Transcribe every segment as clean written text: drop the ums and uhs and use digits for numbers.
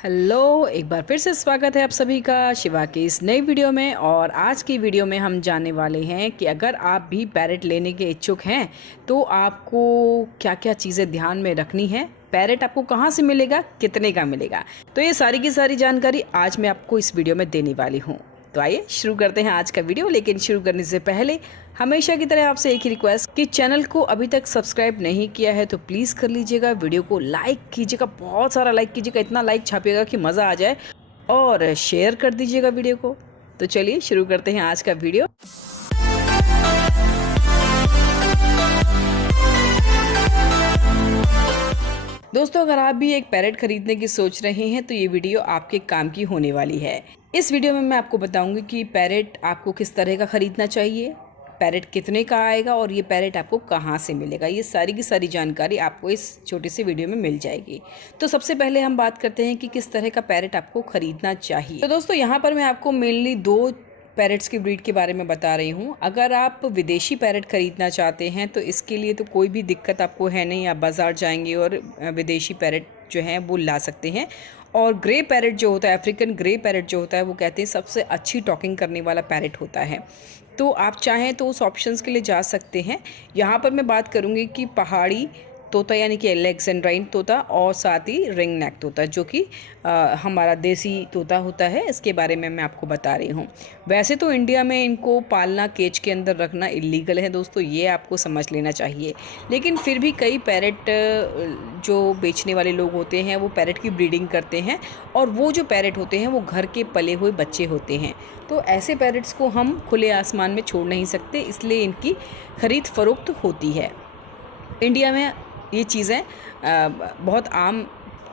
Hello, एक बार फिर से स्वागत है आप सभी का शिवा की इस नई वीडियो में। और आज की वीडियो में हम जानने वाले हैं कि अगर आप भी पैरेट लेने के इच्छुक हैं तो आपको क्या क्या चीज़ें ध्यान में रखनी है, पैरेट आपको कहाँ से मिलेगा, कितने का मिलेगा। तो ये सारी की सारी जानकारी आज मैं आपको इस वीडियो में देने वाली हूँ। तो आइए शुरू करते हैं आज का वीडियो। लेकिन शुरू करने से पहले हमेशा की तरह आपसे एक ही रिक्वेस्ट कि चैनल को अभी तक सब्सक्राइब नहीं किया है तो प्लीज़ कर लीजिएगा, वीडियो को लाइक कीजिएगा, बहुत सारा लाइक कीजिएगा, इतना लाइक छापिएगा कि मज़ा आ जाए, और शेयर कर दीजिएगा वीडियो को। तो चलिए शुरू करते हैं आज का वीडियो। दोस्तों, अगर आप भी एक पैरेट खरीदने की सोच रहे हैं तो ये वीडियो आपके काम की होने वाली है। इस वीडियो में मैं आपको बताऊंगी कि पैरेट आपको किस तरह का खरीदना चाहिए, पैरेट कितने का आएगा और ये पैरेट आपको कहाँ से मिलेगा। ये सारी की सारी जानकारी आपको इस छोटे से वीडियो में मिल जाएगी। तो सबसे पहले हम बात करते हैं कि किस तरह का पैरेट आपको खरीदना चाहिए। तो दोस्तों, यहाँ पर मैं आपको मेनली दो पैरेट्स की ब्रीड के बारे में बता रही हूँ। अगर आप विदेशी पैरेट खरीदना चाहते हैं तो इसके लिए तो कोई भी दिक्कत आपको है नहीं, आप बाज़ार जाएंगे और विदेशी पैरेट जो हैं वो ला सकते हैं। और ग्रे पैरेट जो होता है, अफ्रीकन ग्रे पैरेट जो होता है, वो कहते हैं सबसे अच्छी टॉकिंग करने वाला पैरेट होता है। तो आप चाहें तो उस ऑप्शंस के लिए जा सकते हैं। यहाँ पर मैं बात करूँगी कि पहाड़ी तोता यानी कि अलेक्जेंड्राइन तोता और साथ ही रिंग नेक तोता जो कि हमारा देसी तोता होता है, इसके बारे में मैं आपको बता रही हूँ। वैसे तो इंडिया में इनको पालना, केज के अंदर रखना इलीगल है दोस्तों, ये आपको समझ लेना चाहिए। लेकिन फिर भी कई पैरेट जो बेचने वाले लोग होते हैं वो पैरेट की ब्रीडिंग करते हैं, और वो जो पैरेट होते हैं वो घर के पले हुए बच्चे होते हैं। तो ऐसे पैरेट्स को हम खुले आसमान में छोड़ नहीं सकते, इसलिए इनकी खरीद फरोख्त होती है। इंडिया में ये चीज़ें बहुत आम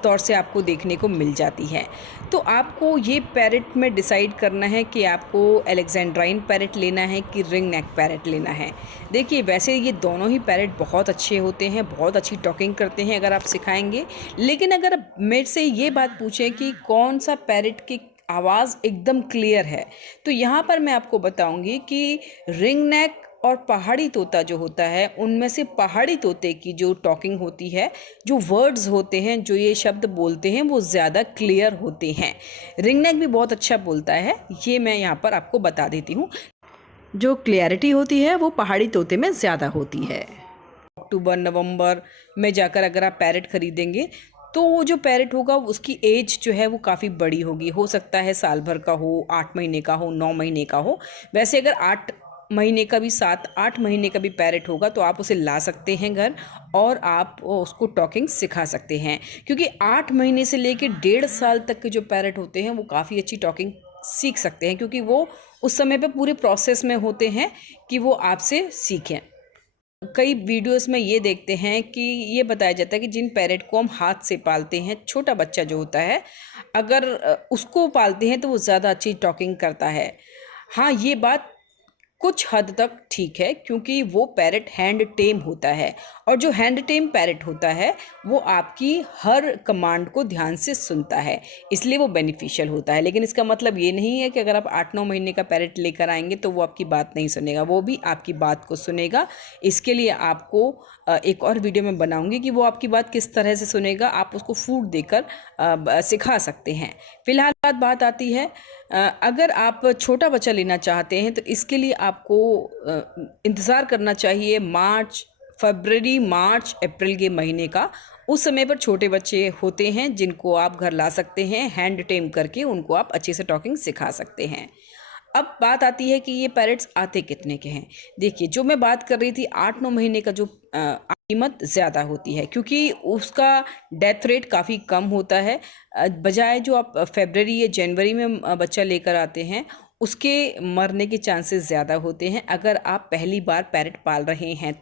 तौर से आपको देखने को मिल जाती है। तो आपको ये पैरेट में डिसाइड करना है कि आपको अलेक्जेंड्राइन पैरेट लेना है कि रिंग नेक पैरेट लेना है। देखिए, वैसे ये दोनों ही पैरेट बहुत अच्छे होते हैं, बहुत अच्छी टॉकिंग करते हैं अगर आप सिखाएंगे। लेकिन अगर मेरे से ये बात पूछें कि कौन सा पैरेट की आवाज़ एकदम क्लियर है, तो यहाँ पर मैं आपको बताऊँगी कि रिंग नेक और पहाड़ी तोता जो होता है, उनमें से पहाड़ी तोते की जो टॉकिंग होती है, जो वर्ड्स होते हैं, जो ये शब्द बोलते हैं, वो ज़्यादा क्लियर होते हैं। रिंग नेक भी बहुत अच्छा बोलता है, ये मैं यहाँ पर आपको बता देती हूँ। जो क्लियरिटी होती है वो पहाड़ी तोते में ज़्यादा होती है। अक्टूबर नवंबर में जाकर अगर आप पैरेट खरीदेंगे तो वो जो पैरेट होगा उसकी एज जो है वो काफ़ी बड़ी होगी। हो सकता है साल भर का हो, 8 महीने का हो, 9 महीने का हो। वैसे अगर 8 महीने का भी, 7-8 महीने का भी पैरेट होगा तो आप उसे ला सकते हैं घर, और आप उसको टॉकिंग सिखा सकते हैं। क्योंकि 8 महीने से लेकर 1.5 साल तक के जो पैरेट होते हैं वो काफ़ी अच्छी टॉकिंग सीख सकते हैं, क्योंकि वो उस समय पे पूरे प्रोसेस में होते हैं कि वो आपसे सीखें। कई वीडियोस में ये देखते हैं कि ये बताया जाता है कि जिन पैरेट को हम हाथ से पालते हैं, छोटा बच्चा जो होता है, अगर उसको पालते हैं तो वो ज़्यादा अच्छी टॉकिंग करता है। हाँ, ये बात कुछ हद तक ठीक है, क्योंकि वो पैरेट हैंड टेम होता है, और जो हैंड टेम पैरेट होता है वो आपकी हर कमांड को ध्यान से सुनता है, इसलिए वो बेनिफिशियल होता है। लेकिन इसका मतलब ये नहीं है कि अगर आप 8-9 महीने का पैरेट लेकर आएंगे तो वो आपकी बात नहीं सुनेगा, वो भी आपकी बात को सुनेगा। इसके लिए आपको एक और वीडियो में बनाऊंगी कि वो आपकी बात किस तरह से सुनेगा, आप उसको फूड देकर सिखा सकते हैं। फिलहाल बात आती है, अगर आप छोटा बच्चा लेना चाहते हैं तो इसके लिए आपको इंतज़ार करना चाहिए फरवरी, मार्च, अप्रैल के महीने का। उस समय पर छोटे बच्चे होते हैं जिनको आप घर ला सकते हैं, हैंड टेम करके उनको आप अच्छे से टॉकिंग सिखा सकते हैं। अब बात आती है कि ये पैरेट्स आते कितने के हैं। देखिए, जो मैं बात कर रही थी 8-9 महीने का, जो कीमत ज़्यादा होती है क्योंकि उसका डेथ रेट काफ़ी कम होता है, बजाय जो आप फरवरी या जनवरी में बच्चा लेकर आते हैं उसके मरने के चांसेस ज़्यादा होते हैं अगर आप पहली बार पैरेट पाल रहे हैं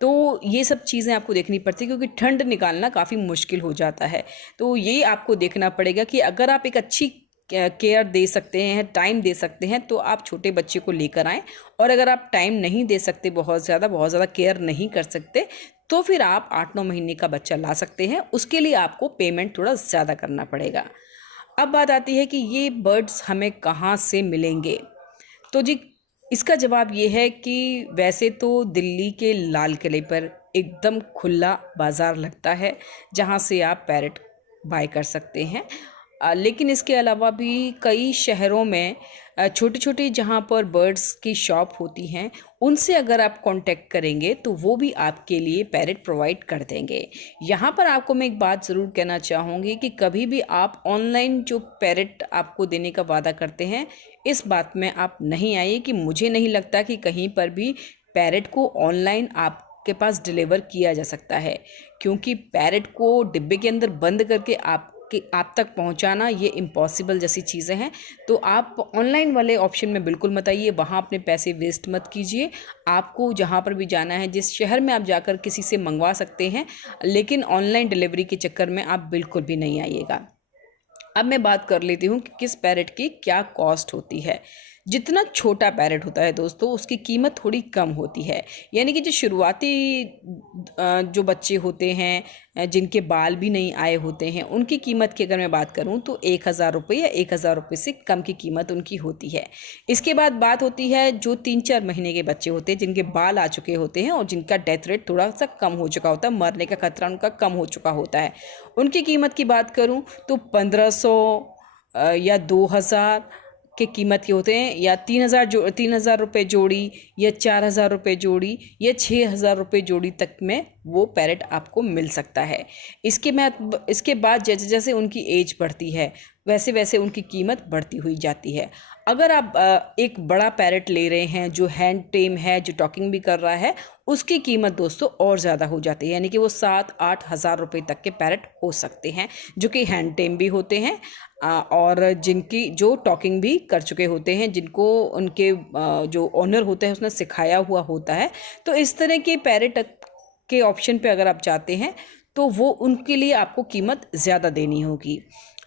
तो ये सब चीज़ें आपको देखनी पड़ती है, क्योंकि ठंड निकालना काफ़ी मुश्किल हो जाता है। तो ये आपको देखना पड़ेगा कि अगर आप एक अच्छी केयर दे सकते हैं, टाइम दे सकते हैं, तो आप छोटे बच्चे को लेकर आएँ। और अगर आप टाइम नहीं दे सकते, बहुत ज़्यादा केयर नहीं कर सकते, तो फिर आप 8-9 महीने का बच्चा ला सकते हैं। उसके लिए आपको पेमेंट थोड़ा ज़्यादा करना पड़ेगा। अब बात आती है कि ये बर्ड्स हमें कहाँ से मिलेंगे। तो जी, इसका जवाब ये है कि वैसे तो दिल्ली के लाल किले पर एकदम खुला बाज़ार लगता है, जहाँ से आप पैरेट बाय कर सकते हैं। लेकिन इसके अलावा भी कई शहरों में छोटी छोटी जहाँ पर बर्ड्स की शॉप होती हैं, उनसे अगर आप कांटेक्ट करेंगे तो वो भी आपके लिए पैरेट प्रोवाइड कर देंगे। यहाँ पर आपको मैं एक बात ज़रूर कहना चाहूँगी कि कभी भी आप ऑनलाइन जो पैरेट आपको देने का वादा करते हैं, इस बात में आप नहीं आइए कि मुझे नहीं लगता कि कहीं पर भी पैरेट को ऑनलाइन आपके पास डिलीवर किया जा सकता है, क्योंकि पैरेट को डिब्बे के अंदर बंद करके आप तक पहुंचाना ये इम्पॉसिबल जैसी चीज़ें हैं। तो आप ऑनलाइन वाले ऑप्शन में बिल्कुल मत आइए, वहाँ अपने पैसे वेस्ट मत कीजिए। आपको जहाँ पर भी जाना है, जिस शहर में आप जाकर किसी से मंगवा सकते हैं, लेकिन ऑनलाइन डिलीवरी के चक्कर में आप बिल्कुल भी नहीं आइएगा। अब मैं बात कर लेती हूँ कि किस पैरेट की क्या कॉस्ट होती है। जितना छोटा पैरेट होता है दोस्तों, उसकी कीमत थोड़ी कम होती है। यानी कि जो शुरुआती जो बच्चे होते हैं, जिनके बाल भी नहीं आए होते हैं, उनकी कीमत की अगर मैं बात करूं तो 1000 रुपये या 1000 रुपये से कम की कीमत उनकी होती है। इसके बाद बात होती है जो 3-4 महीने के बच्चे होते हैं, जिनके बाल आ चुके होते हैं और जिनका डेथ रेट थोड़ा सा कम हो चुका होता है, मरने का खतरा उनका कम हो चुका होता है। उनकी कीमत की बात करूँ तो 1500 या 2000 के कीमत के होते हैं, या 3000 रुपये जोड़ी, या 4000 रुपये जोड़ी, या 6000 रुपये जोड़ी तक में वो पैरेट आपको मिल सकता है। इसके बाद जैसे जैसे उनकी एज बढ़ती है, वैसे वैसे उनकी कीमत बढ़ती हुई जाती है। अगर आप एक बड़ा पैरेट ले रहे हैं जो हैंड टेम है, जो टॉकिंग भी कर रहा है, उसकी कीमत दोस्तों और ज़्यादा हो जाती है। यानी कि वो 7-8 हज़ार रुपये तक के पैरेट हो सकते हैं, जो कि हैंड टेम भी होते हैं और जिनकी जो टॉकिंग भी कर चुके होते हैं, जिनको उनके जो ओनर होते हैं उसने सिखाया हुआ होता है। तो इस तरह के पैरेट के ऑप्शन पे अगर आप जाते हैं तो वो उनके लिए आपको कीमत ज़्यादा देनी होगी।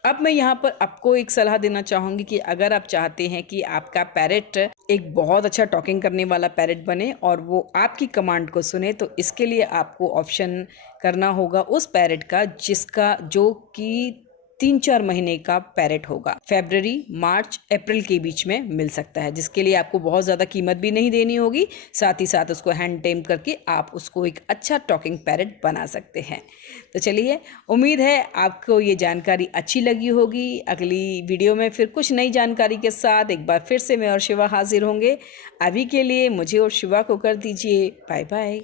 अब मैं यहाँ पर आपको एक सलाह देना चाहूँगी कि अगर आप चाहते हैं कि आपका पैरेट एक बहुत अच्छा टॉकिंग करने वाला पैरेट बने और वो आपकी कमांड को सुने, तो इसके लिए आपको ऑप्शन करना होगा उस पैरेट का जो कि 3-4 महीने का पैरेट होगा। फरवरी, मार्च, अप्रैल के बीच में मिल सकता है, जिसके लिए आपको बहुत ज़्यादा कीमत भी नहीं देनी होगी। साथ ही साथ उसको हैंड टेम करके आप उसको एक अच्छा टॉकिंग पैरेट बना सकते हैं। तो चलिए, उम्मीद है आपको ये जानकारी अच्छी लगी होगी। अगली वीडियो में फिर कुछ नई जानकारी के साथ एक बार फिर से मैं और शिवा हाजिर होंगे। अभी के लिए मुझे और शिवा को कर दीजिए बाय बाय।